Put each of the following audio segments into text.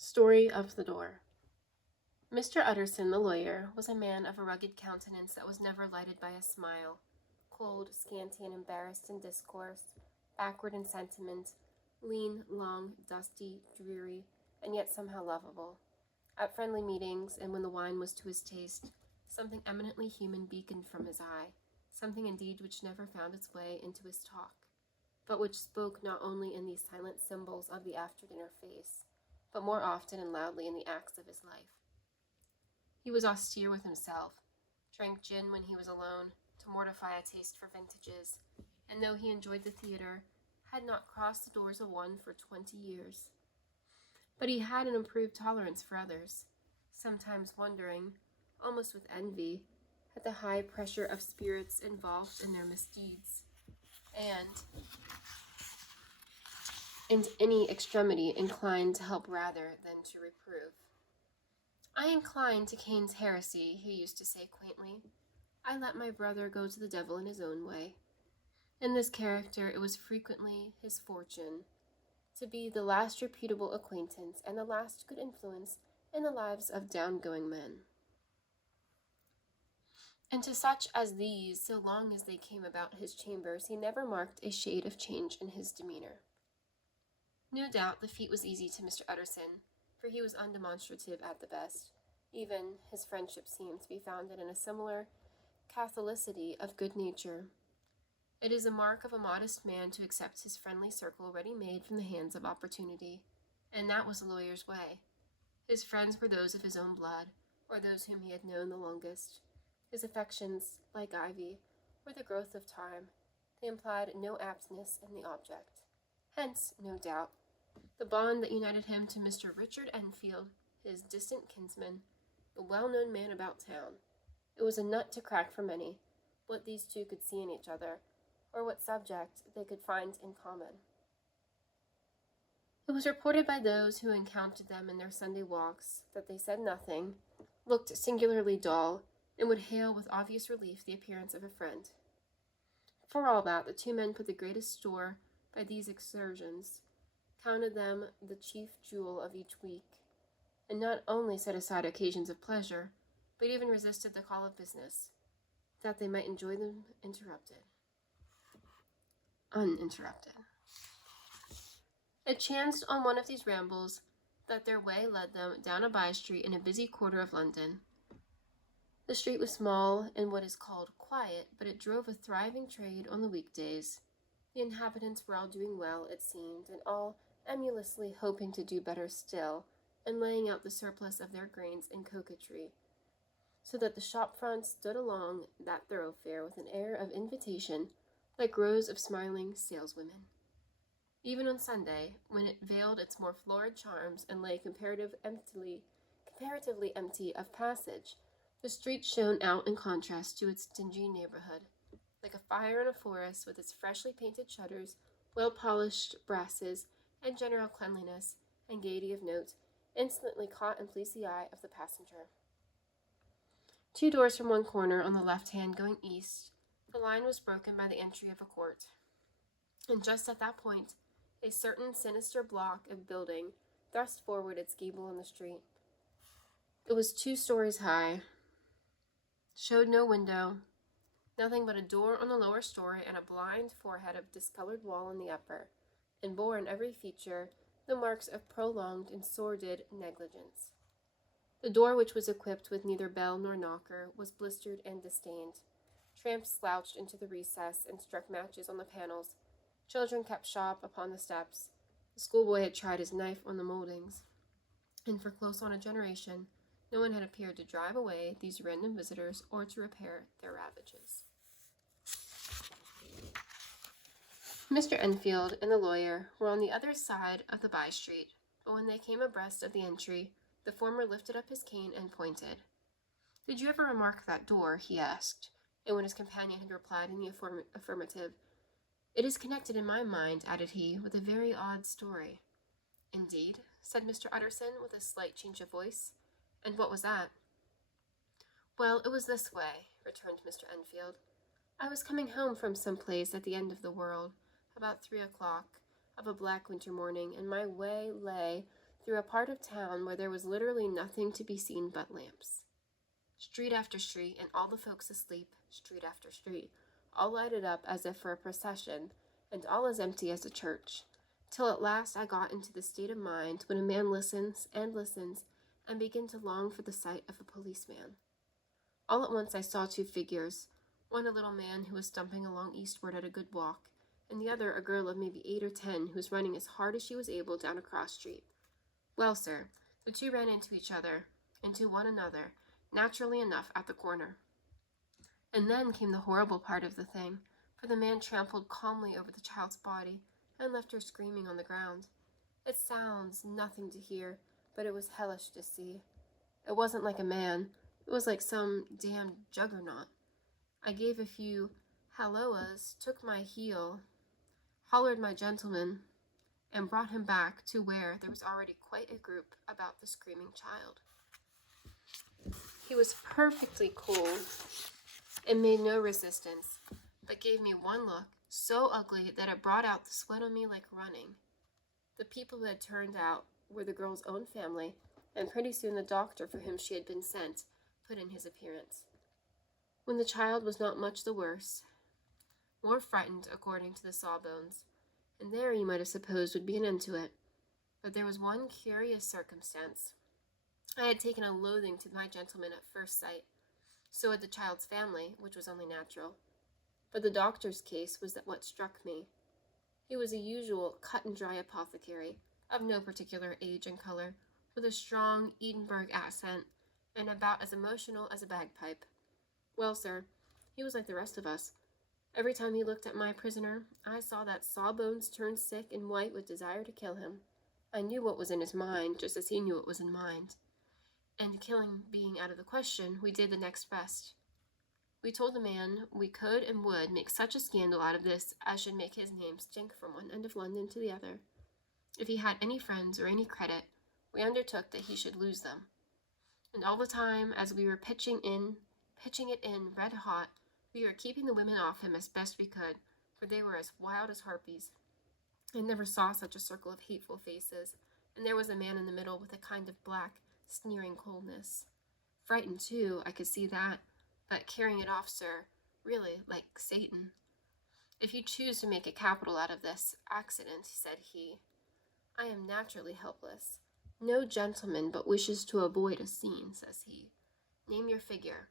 Story of the Door. Mr. Utterson, the lawyer, was a man of a rugged countenance that was never lighted by a smile, cold, scanty, and embarrassed in discourse, backward in sentiment, lean, long, dusty, dreary, and yet somehow lovable. At friendly meetings, and when the wine was to his taste, something eminently human beaconed from his eye, something indeed which never found its way into his talk, but which spoke not only in these silent symbols of the after-dinner face, but more often and loudly in the acts of his life. He was austere with himself, drank gin when he was alone, to mortify a taste for vintages, and though he enjoyed the theatre, had not crossed the doors of one for 20 years. But he had an improved tolerance for others, sometimes wondering, almost with envy, at the high pressure of spirits involved in their misdeeds, and in any extremity inclined to help rather than to reprove. "I incline to Cain's heresy," he used to say quaintly. "I let my brother go to the devil in his own way." In this character it was frequently his fortune to be the last reputable acquaintance and the last good influence in the lives of down-going men. And to such as these, so long as they came about his chambers, he never marked a shade of change in his demeanor. No doubt the feat was easy to Mr. Utterson, for he was undemonstrative at the best. Even his friendship seemed to be founded in a similar catholicity of good nature. It is a mark of a modest man to accept his friendly circle ready-made from the hands of opportunity, and that was the lawyer's way. His friends were those of his own blood, or those whom he had known the longest. His affections, like ivy, were the growth of time. They implied no aptness in the object. Hence, no doubt, the bond that united him to Mr. Richard Enfield, his distant kinsman, the well-known man about town. It was a nut to crack for many, what these two could see in each other, or what subject they could find in common. It was reported by those who encountered them in their Sunday walks that they said nothing, looked singularly dull, and would hail with obvious relief the appearance of a friend. For all that, the two men put the greatest store by these excursions, counted them the chief jewel of each week, and not only set aside occasions of pleasure, but even resisted the call of business, that they might enjoy them uninterrupted. It chanced on one of these rambles that their way led them down a by-street in a busy quarter of London. The street was small and what is called quiet, but it drove a thriving trade on the weekdays. The inhabitants were all doing well, it seemed, and all emulously hoping to do better still, and laying out the surplus of their grains in coquetry, so that the shop fronts stood along that thoroughfare with an air of invitation, like rows of smiling saleswomen. Even on Sunday, when it veiled its more florid charms and lay comparatively empty of passage, the street shone out in contrast to its dingy neighborhood, like a fire in a forest, with its freshly painted shutters, well-polished brasses, and general cleanliness and gaiety of note instantly caught and pleased the eye of the passenger. 2 doors from one corner on the left hand going east, the line was broken by the entry of a court, and just at that point, a certain sinister block of building thrust forward its gable in the street. It was 2 stories high, showed no window, nothing but a door on the lower story and a blind forehead of discolored wall in the upper, and bore in every feature the marks of prolonged and sordid negligence. The door, which was equipped with neither bell nor knocker, was blistered and disdained. Tramps slouched into the recess and struck matches on the panels. Children kept shop upon the steps. The schoolboy had tried his knife on the moldings, and for close on a generation, no one had appeared to drive away these random visitors or to repair their ravages. Mr. Enfield and the lawyer were on the other side of the by-street, but when they came abreast of the entry, the former lifted up his cane and pointed. "Did you ever remark that door?" he asked, and when his companion had replied in the affirmative, "It is connected in my mind," added he, "with a very odd story." "Indeed?" said Mr. Utterson, with a slight change of voice. "And what was that?" "Well, it was this way," returned Mr. Enfield. "I was coming home from some place at the end of the world, about 3 o'clock of a black winter morning, and my way lay through a part of town where there was literally nothing to be seen but lamps. Street after street, and all the folks asleep, street after street, all lighted up as if for a procession, and all as empty as a church, till at last I got into the state of mind when a man listens, and begin to long for the sight of a policeman. All at once I saw two figures, one a little man who was stumping along eastward at a good walk, and the other a girl of maybe 8 or 10 who was running as hard as she was able down a cross street. Well, sir, the two ran into each other, into one another, naturally enough at the corner. And then came the horrible part of the thing, for the man trampled calmly over the child's body and left her screaming on the ground. It sounds nothing to hear, but it was hellish to see. It wasn't like a man. It was like some damned juggernaut. I gave a few halloas, took my heel, hollered my gentleman, and brought him back to where there was already quite a group about the screaming child. He was perfectly cool and made no resistance, but gave me one look so ugly that it brought out the sweat on me like running. The people who had turned out were the girl's own family, and pretty soon the doctor for whom she had been sent put in his appearance. When the child was not much the worse, more frightened according to the sawbones, and there you might have supposed would be an end to it. But there was one curious circumstance. I had taken a loathing to my gentleman at first sight. So had the child's family, which was only natural. But the doctor's case was that what struck me. He was a usual cut-and-dry apothecary, of no particular age and color, with a strong Edinburgh accent, and about as emotional as a bagpipe. Well, sir, he was like the rest of us. Every time he looked at my prisoner, I saw that sawbones turn sick and white with desire to kill him. I knew what was in his mind, just as he knew what was in mine. And killing being out of the question, we did the next best. We told the man we could and would make such a scandal out of this as should make his name stink from one end of London to the other. If he had any friends or any credit, we undertook that he should lose them. And all the time, as we were pitching it in red hot, we were keeping the women off him as best we could, for they were as wild as harpies. I never saw such a circle of hateful faces, and there was a man in the middle with a kind of black, sneering coldness. Frightened, too, I could see that, but carrying it off, sir, really like Satan. If you choose to make a capital out of this accident, said he, I am naturally helpless. No gentleman but wishes to avoid a scene, says he. Name your figure.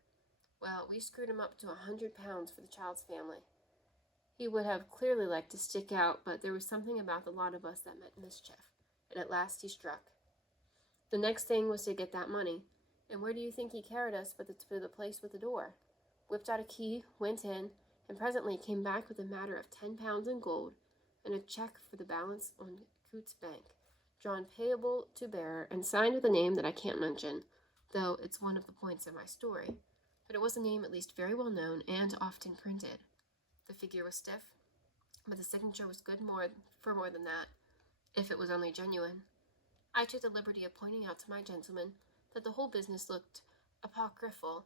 Well, we screwed him up to 100 pounds for the child's family. He would have clearly liked to stick out, but there was something about the lot of us that meant mischief, and at last he struck. The next thing was to get that money, and where do you think he carried us but to the place with the door? Whipped out a key, went in, and presently came back with a matter of 10 pounds in gold, and a check for the balance on Coote's Bank, drawn payable to bearer, and signed with a name that I can't mention, though it's one of the points of my story. But it was a name at least very well known and often printed. The figure was stiff, but the signature was good for more than that, if it was only genuine. I took the liberty of pointing out to my gentleman that the whole business looked apocryphal,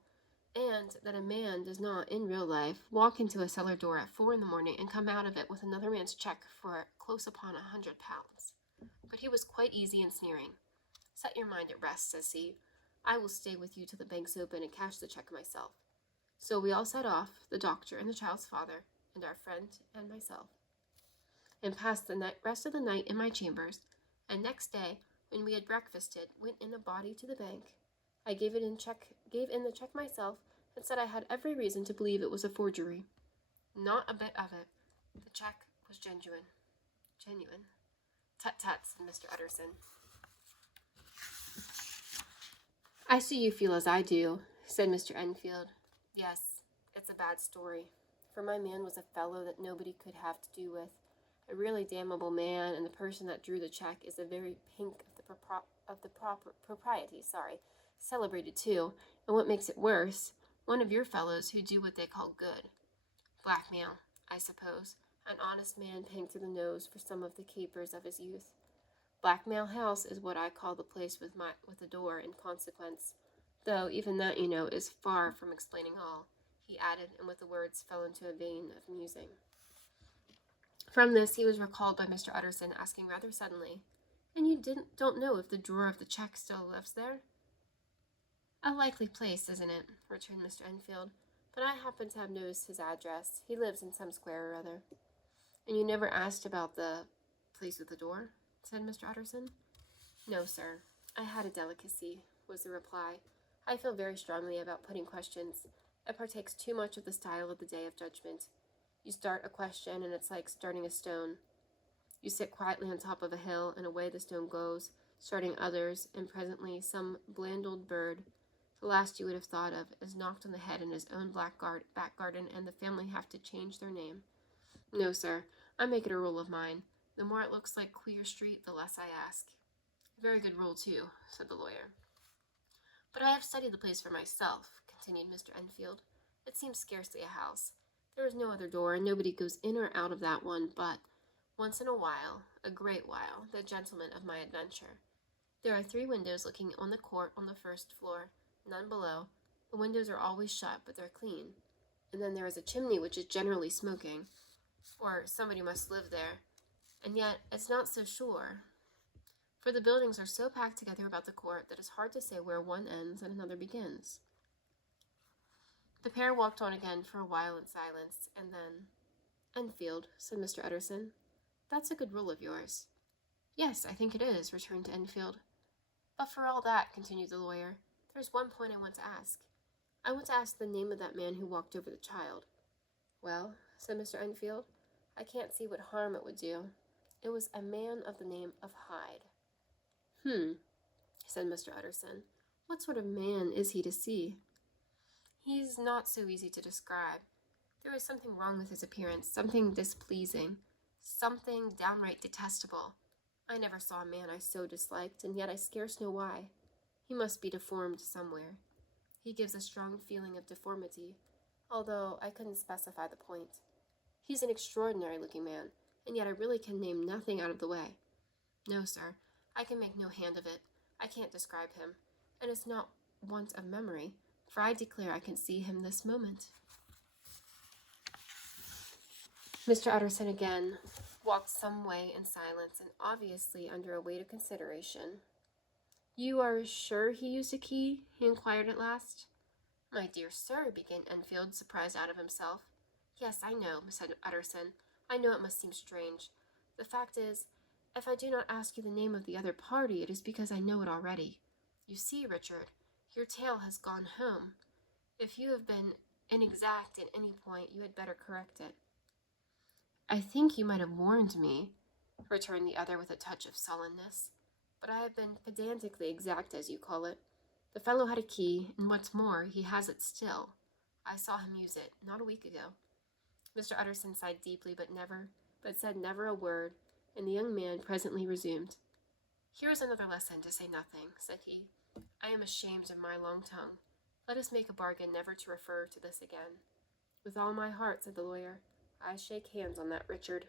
and that a man does not, in real life, walk into a cellar door at 4 a.m. and come out of it with another man's check for close upon 100 pounds. But he was quite easy and sneering. Set your mind at rest, says he. I will stay with you till the bank's open and cash the check myself. So we all set off, the doctor and the child's father, and our friend and myself, and passed the rest of the night in my chambers, and next day, when we had breakfasted, went in a body to the bank. I gave in the check myself, and said I had every reason to believe it was a forgery. Not a bit of it. The check was genuine. Genuine. Tut-tut, said Mr. Utterson. I see you feel as I do, said Mr. Enfield. Yes, it's a bad story, for my man was a fellow that nobody could have to do with, a really damnable man, and the person that drew the check is a very pink of the propriety, celebrated too, and what makes it worse, one of your fellows who do what they call good. Blackmail, I suppose, an honest man paying through the nose for some of the capers of his youth. Blackmail House is what I call the place with the door, in consequence, though even that, you know, is far from explaining all, he added, and with the words fell into a vein of musing. From this he was recalled by Mr. Utterson, asking rather suddenly, And you don't know if the drawer of the check still lives there? A likely place, isn't it? Returned Mr. Enfield. But I happen to have noticed his address. He lives in some square or other. And you never asked about the place with the door? Said Mr. Utterson. No, sir. I had a delicacy, was the reply. I feel very strongly about putting questions. It partakes too much of the style of the Day of Judgment. You start a question, and it's like starting a stone. You sit quietly on top of a hill, and away the stone goes, starting others, and presently some bland old bird, the last you would have thought of, is knocked on the head in his own back garden, and the family have to change their name. No, sir, I make it a rule of mine. The more it looks like Queer Street, the less I ask. A very good rule, too, said the lawyer. But I have studied the place for myself, continued Mr. Enfield. It seems scarcely a house. There is no other door, and nobody goes in or out of that one but, once in a while, a great while, the gentleman of my adventure. There are 3 windows looking on the court on the first floor, none below. The windows are always shut, but they're clean. And then there is a chimney which is generally smoking, or somebody must live there. And yet it's not so sure, for the buildings are so packed together about the court that it's hard to say where one ends and another begins. The pair walked on again for a while in silence, and then, Enfield, said Mr. Utterson, that's a good rule of yours. Yes, I think it is, returned Enfield. But for all that, continued the lawyer, there's one point I want to ask. I want to ask the name of that man who walked over the child. Well, said Mr. Enfield, I can't see what harm it would do. It was a man of the name of Hyde. Said Mr. Utterson. What sort of man is he to see? He's not so easy to describe. There was something wrong with his appearance, something displeasing, something downright detestable. I never saw a man I so disliked, and yet I scarce know why. He must be deformed somewhere. He gives a strong feeling of deformity, although I couldn't specify the point. He's an extraordinary-looking man, and yet I really can name nothing out of the way. No, sir, I can make no hand of it. I can't describe him, and it's not want of memory, for I declare I can see him this moment. Mr. Utterson again walked some way in silence, and obviously under a weight of consideration. You are sure he used a key? He inquired at last. My dear sir, began Enfield, surprised out of himself. Yes, I know, said Utterson. I know it must seem strange. The fact is, if I do not ask you the name of the other party, it is because I know it already. You see, Richard, your tale has gone home. If you have been inexact at any point, you had better correct it. I think you might have warned me, returned the other with a touch of sullenness, but I have been pedantically exact, as you call it. The fellow had a key, and what's more, he has it still. I saw him use it, not a week ago. Mr. Utterson sighed deeply, but said never a word, and the young man presently resumed. Here is another lesson to say nothing, said he. I am ashamed of my long tongue. Let us make a bargain never to refer to this again. With all my heart, said the lawyer. I shake hands on that, Richard.